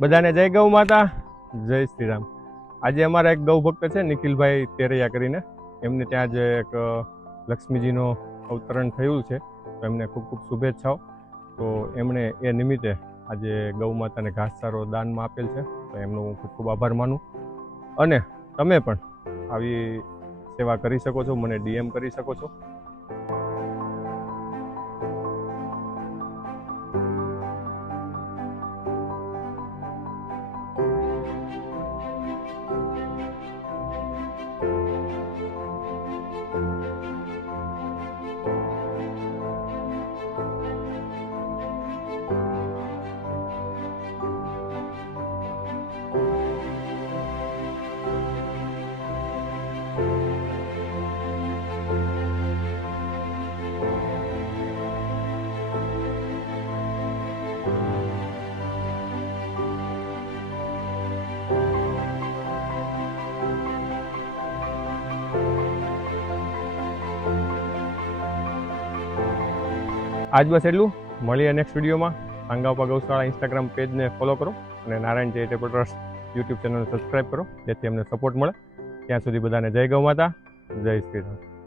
બધાને જય ગૌ માતા, જય શ્રી રામ। આજે અમારા એક ગૌ ભક્ત છે નિખિલભાઈ તેરૈયા કરીને, એમને ત્યાં જ એક લક્ષ્મીજીનો અવતરણ થયું છે, તો એમને ખૂબ ખૂબ શુભેચ્છાઓ। તો એમણે એ નિમિત્તે આજે ગૌ માતાને ઘાસચારો દાનમાં આપેલ છે, તો એમનો હું ખૂબ ખૂબ આભાર માનું। અને તમે પણ આવી સેવા કરી શકો છો, મને DM કરી શકો છો। આજ બસ એટલું, મળીએ નેક્સ્ટ વિડીયોમાં। સાંગાવપા ગૌશાળા ઇન્સ્ટાગ્રામ પેજને ફોલો કરો અને નારાયણ ચેરિટેબલ ટ્રસ્ટ યુટ્યુબ ચેનલને સબસ્ક્રાઈબ કરો, જેથી અમને સપોર્ટ મળે। ત્યાં સુધી બધાને જય ગૌ માતા, જય શ્રી રામ।